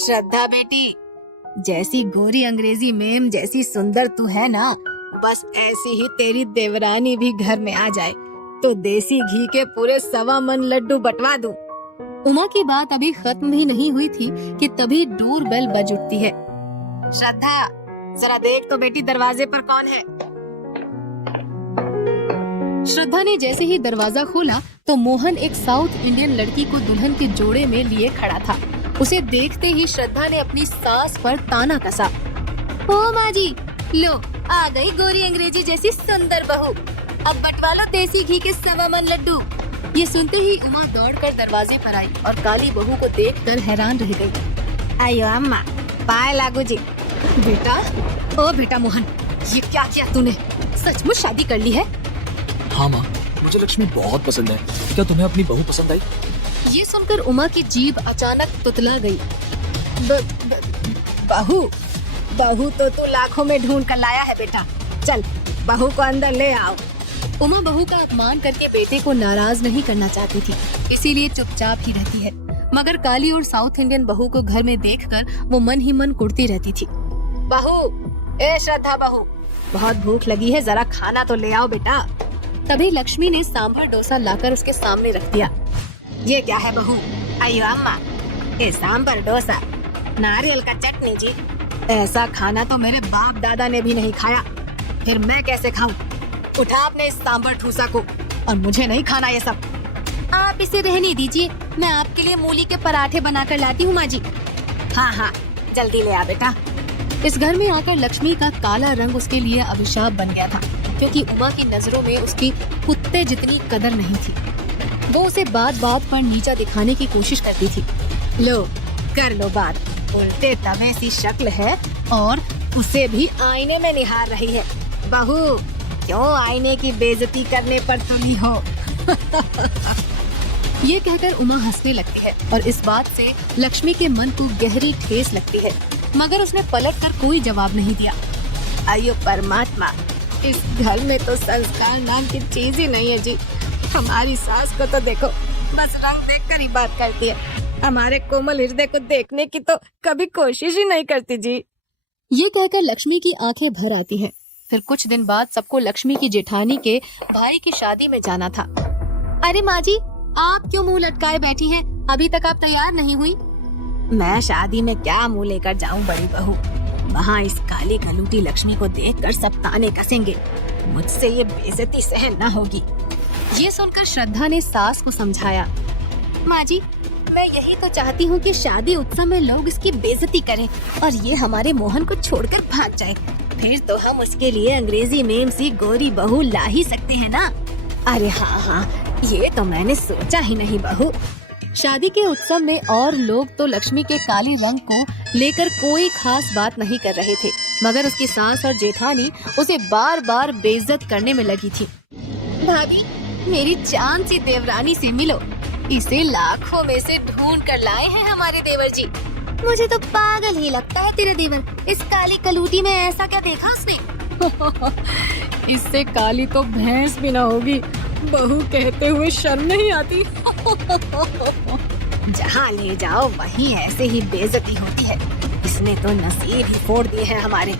श्रद्धा बेटी, जैसी गोरी अंग्रेजी मेम जैसी सुंदर तू है ना, बस ऐसी ही तेरी देवरानी भी घर में आ जाए तो देसी घी के पूरे 1.25 मन लड्डू बंटवा दूं। उमा की बात अभी खत्म भी नहीं हुई थी कि तभी डोर बेल बज उठती है। श्रद्धा, जरा देख तो बेटी दरवाजे पर कौन है। श्रद्धा ने जैसे ही दरवाजा खोला तो मोहन एक साउथ इंडियन लड़की को दुल्हन के जोड़े में लिए खड़ा था। उसे देखते ही श्रद्धा ने अपनी सास पर ताना कसा। ओ माँ जी, लो आ गई गोरी अंग्रेजी जैसी सुंदर बहू, अब बंटवा लो देसी घी के 1.25 मन लड्डू। ये सुनते ही उमा दौड़कर दरवाजे पर आई और काली बहू को देखकर हैरान रह गई। आयो अम्मा, पाए लागू जी। बेटा, ओ बेटा मोहन, ये क्या किया तूने? सचमुच शादी कर ली है? हाँ माँ, मुझे लक्ष्मी बहुत पसंद है। क्या तुम्हें अपनी बहू पसंद आई? ये सुनकर उमा की जीभ अचानक तुतला गई। बहू बहू तो तू लाखों में ढूंढ कर लाया है बेटा। चल बहू को अंदर ले आओ। उमा बहू का अपमान करके बेटे को नाराज नहीं करना चाहती थी, इसीलिए चुपचाप ही रहती है। मगर काली और साउथ इंडियन बहू को घर में देखकर वो मन ही मन कुड़ती रहती थी। बहू, ए श्रद्धा बहू, बहुत भूख लगी है, जरा खाना तो ले आओ बेटा। तभी लक्ष्मी ने सांभर डोसा लाकर उसके सामने रख दिया। ये क्या है बहू? आयो अम्मा, ये सांभर डोसा, नारियल का चटनी जी। ऐसा खाना तो मेरे बाप दादा ने भी नहीं खाया, फिर मैं कैसे खाऊं? उठा आपने इस सांभर ठूसा को, और मुझे नहीं खाना ये सब। आप इसे रहने दीजिए, मैं आपके लिए मूली के पराठे बनाकर लाती हूँ माँ जी। हाँ हाँ, जल्दी ले आ बेटा। इस घर में आकर लक्ष्मी का काला रंग उसके लिए अभिशाप बन गया था, क्योंकि उमा की नजरों में उसकी कुत्ते जितनी कदर नहीं थी। वो उसे बात बात पर नीचा दिखाने की कोशिश करती थी। लो कर लो बात, उल्टे तवे सी शक्ल है और उसे भी आईने में निहार रही है। बहू, क्यों आईने की बेइज्जती करने पर तुली हो? ये कहकर उमा हंसने लगती है और इस बात से लक्ष्मी के मन को गहरी ठेस लगती है, मगर उसने पलटकर कोई जवाब नहीं दिया। अयो परमात्मा, इस घर में तो संस्कार नाम की चीज ही नहीं है जी। हमारी सास को तो देखो, बस रंग देखकर ही बात करती है, हमारे कोमल हृदय को देखने की तो कभी कोशिश ही नहीं करती जी। ये कहकर लक्ष्मी की आंखें भर आती हैं। फिर कुछ दिन बाद सबको लक्ष्मी की जेठानी के भाई की शादी में जाना था। अरे माँ जी, आप क्यों मुंह लटकाए बैठी हैं? अभी तक आप तैयार नहीं हुई? मैं शादी में क्या मुंह लेकर जाऊं बड़ी बहू, वहाँ इस काली कलूटी लक्ष्मी को देखकर सब ताने कसेंगे, मुझसे ये बेइज्जती सहन न होगी। ये सुनकर श्रद्धा ने सास को समझाया। माँ जी, मैं यही तो चाहती हूँ कि शादी उत्सव में लोग इसकी बेइज्जती करें और ये हमारे मोहन को छोड़कर भाग जाए, फिर तो हम उसके लिए अंग्रेजी मेम सी गोरी बहू ला ही सकते हैं ना। अरे हाँ हाँ, ये तो मैंने सोचा ही नहीं बहू। शादी के उत्सव में और लोग तो लक्ष्मी के काली रंग को लेकर कोई खास बात नहीं कर रहे थे, मगर उसकी सास और जेठानी उसे बार बार बेइज्जत करने में लगी थी। भाभी, मेरी जान सी देवरानी से मिलो, इसे लाखों में से ढूंढ कर लाए हैं हमारे देवर जी। मुझे तो पागल ही लगता है तेरा देवर, इस काली कलूटी में ऐसा क्या देखा उसने? इससे काली तो भैंस भी ना होगी, बहू कहते हुए शर्म नहीं आती? जहाँ ले जाओ वहीं ऐसे ही बेइज्जती होती है, इसने तो नसीब ही फोड़ दिए हैं हमारे।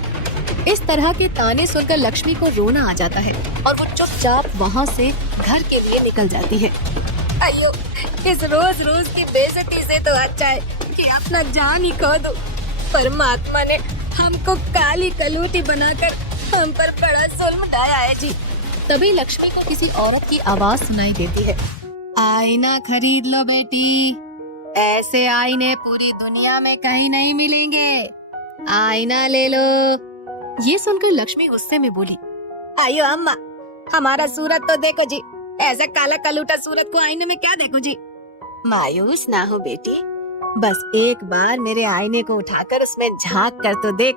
इस तरह के ताने सुनकर लक्ष्मी को रोना आ जाता है और वो चुपचाप वहाँ से घर के लिए निकल जाती है। अयो, इस रोज रोज की बेइज्जती से तो अच्छा है कि अपना जान ही खो दो। परमात्मा ने हमको काली कलूटी बनाकर हम पर बड़ा जुल्म ढाया है जी। तभी लक्ष्मी को किसी औरत की आवाज सुनाई देती है। आईना खरीद लो बेटी, ऐसे आईने पूरी दुनिया में कहीं नहीं मिलेंगे, आईना ले लो। ये सुनकर लक्ष्मी गुस्से में बोली, आयो अम्मा, हमारा सूरत तो देखो जी, ऐसा काला कलूटा सूरत को आईने में क्या देखो जी। मायूस ना हो बेटी, बस एक बार मेरे आईने को उठाकर उसमें झांक कर तो देख,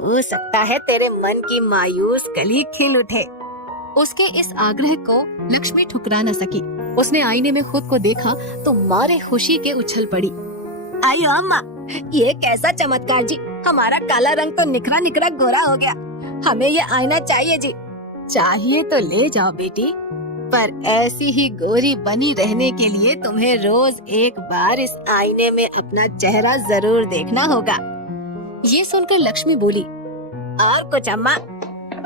हो सकता है तेरे मन की मायूस कली खिल उठे। उसके इस आग्रह को लक्ष्मी ठुकरा न सकी। उसने आईने में खुद को देखा तो मारे खुशी के उछल पड़ी। आयो अम्मा, ये कैसा चमत्कार जी, हमारा काला रंग तो निखरा निखरा गोरा हो गया, हमें ये आईना चाहिए जी। चाहिए तो ले जाओ बेटी, पर ऐसी ही गोरी बनी रहने के लिए तुम्हें रोज एक बार इस आईने में अपना चेहरा जरूर देखना होगा। ये सुनकर लक्ष्मी बोली, और कुछ अम्मा?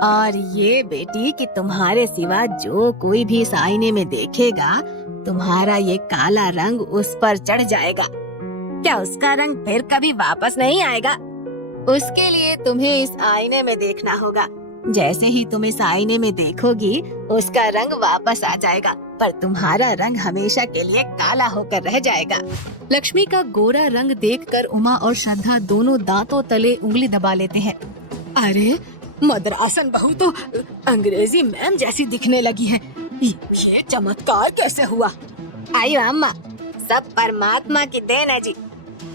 और ये बेटी कि तुम्हारे सिवा जो कोई भी इस आईने में देखेगा, तुम्हारा ये काला रंग उस पर चढ़ जाएगा। क्या उसका रंग फिर कभी वापस नहीं आएगा? उसके लिए तुम्हें इस आईने में देखना होगा। जैसे ही तुम इस आईने में देखोगी, उसका रंग वापस आ जाएगा, पर तुम्हारा रंग हमेशा के लिए काला होकर रह जाएगा। लक्ष्मी का गोरा रंग देखकर उमा और श्रद्धा दोनों दांतों तले उंगली दबा लेते हैं। अरे मद्रासन बहू तो अंग्रेजी मैम जैसी दिखने लगी है। ये चमत्कार कैसे हुआ? आयो अम्मा, सब परमात्मा की देन है जी।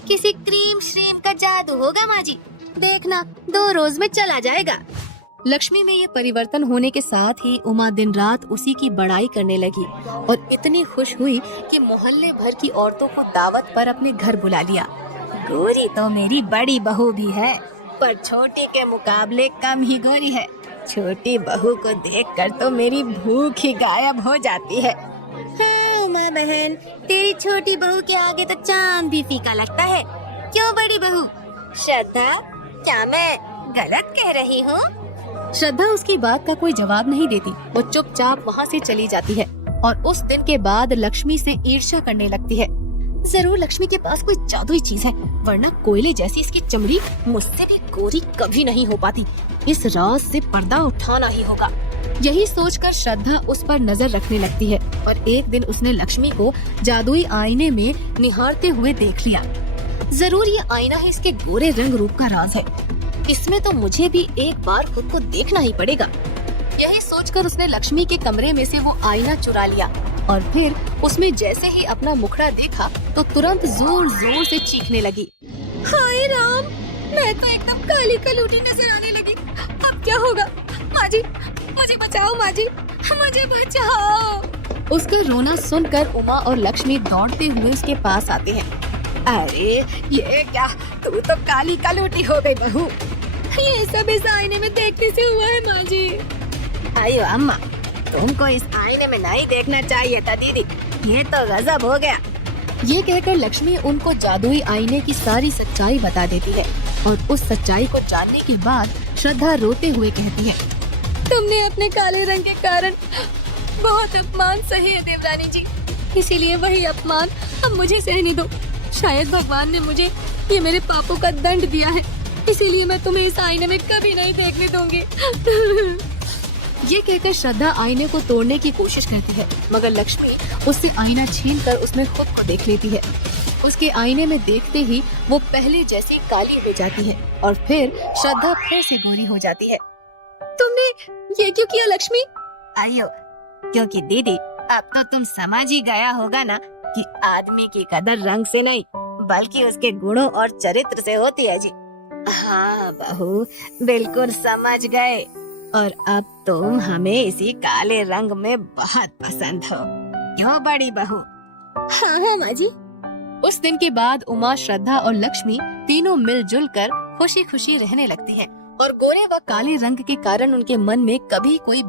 किसी क्रीम श्रीम का जादू होगा माँ जी, देखना 2 रोज में चला जाएगा। लक्ष्मी में ये परिवर्तन होने के साथ ही उमा दिन रात उसी की बड़ाई करने लगी और इतनी खुश हुई कि मोहल्ले भर की औरतों को दावत पर अपने घर बुला लिया। गोरी तो मेरी बड़ी बहू भी है, पर छोटी के मुकाबले कम ही गोरी है। छोटी बहू को देखकर तो मेरी भूख ही गायब हो जाती है। हाँ उमा बहन, तेरी छोटी बहू के आगे तो चांद भी फीका लगता है। क्यों बड़ी बहू? श्रद्धा, क्या मैं गलत कह रही हूँ? श्रद्धा उसकी बात का कोई जवाब नहीं देती। वो चुपचाप वहाँ से चली जाती है और उस दिन के बाद लक्ष्मी से ईर्ष्या करने लगती है। जरूर लक्ष्मी के पास कोई जादुई चीज है, वरना कोयले जैसी इसकी चमड़ी मुझसे भी गोरी कभी नहीं हो पाती। इस राज से पर्दा उठाना ही होगा। यही सोचकर श्रद्धा उस पर नजर रखने लगती है और एक दिन उसने लक्ष्मी को जादुई आईने में निहारते हुए देख लिया। जरूर ये आईना है इसके गोरे रंग रूप का राज है। इसमें तो मुझे भी एक बार खुद को देखना ही पड़ेगा। यही सोचकर उसने लक्ष्मी के कमरे में से वो आईना चुरा लिया और फिर उसमें जैसे ही अपना मुखड़ा देखा तो तुरंत जोर जोर से चीखने लगी। हाय राम, मैं तो एकदम काली कलूटी नजर आने लगी। अब क्या होगा? माँ जी, मुझे बचाओ, माँ जी, मुझे बचाओ। उसका रोना सुनकर उमा और लक्ष्मी दौड़ते हुए उसके पास आते हैं। अरे ये क्या, तू तो काली कलूटी हो गई बहू। ये सब इस आईने में देखने से हुआ है माँ जी। आयो अम्मा, तुमको इस आईने में नहीं देखना चाहिए था दीदी, ये तो गजब हो गया। ये कहकर लक्ष्मी उनको जादुई आईने की सारी सच्चाई बता देती है और उस सच्चाई को जानने के बाद श्रद्धा रोते हुए कहती है, तुमने अपने काले रंग के कारण बहुत अपमान सहे है देवरानी जी, इसीलिए वही अपमान अब मुझे सहने दो। शायद भगवान ने मुझे ये मेरे पापों का दंड दिया है, इसीलिए मैं तुम्हें इस आईने में कभी नहीं देखने दूंगी। ये कहकर श्रद्धा आईने को तोड़ने की कोशिश करती है, मगर लक्ष्मी उससे आईना छीनकर उसमें खुद को देख लेती है। उसके आईने में देखते ही वो पहले जैसी काली हो जाती है और फिर श्रद्धा फिर से गोरी हो जाती है। तुमने ये क्यों किया लक्ष्मी? आइयो, क्योंकि दीदी अब तो तुम समझ ही गया होगा ना कि आदमी की कदर रंग से नहीं बल्कि उसके गुणों और चरित्र से होती है जी। हाँ बहू, बिल्कुल समझ गए। और अब तुम हमें इसी काले रंग में बहुत पसंद हो, क्यों बड़ी बहू? हाँ हाँ माँ जी। उस दिन के बाद उमा, श्रद्धा और लक्ष्मी तीनों मिलजुल कर खुशी खुशी रहने लगती हैं और गोरे व काले रंग के कारण उनके मन में कभी कोई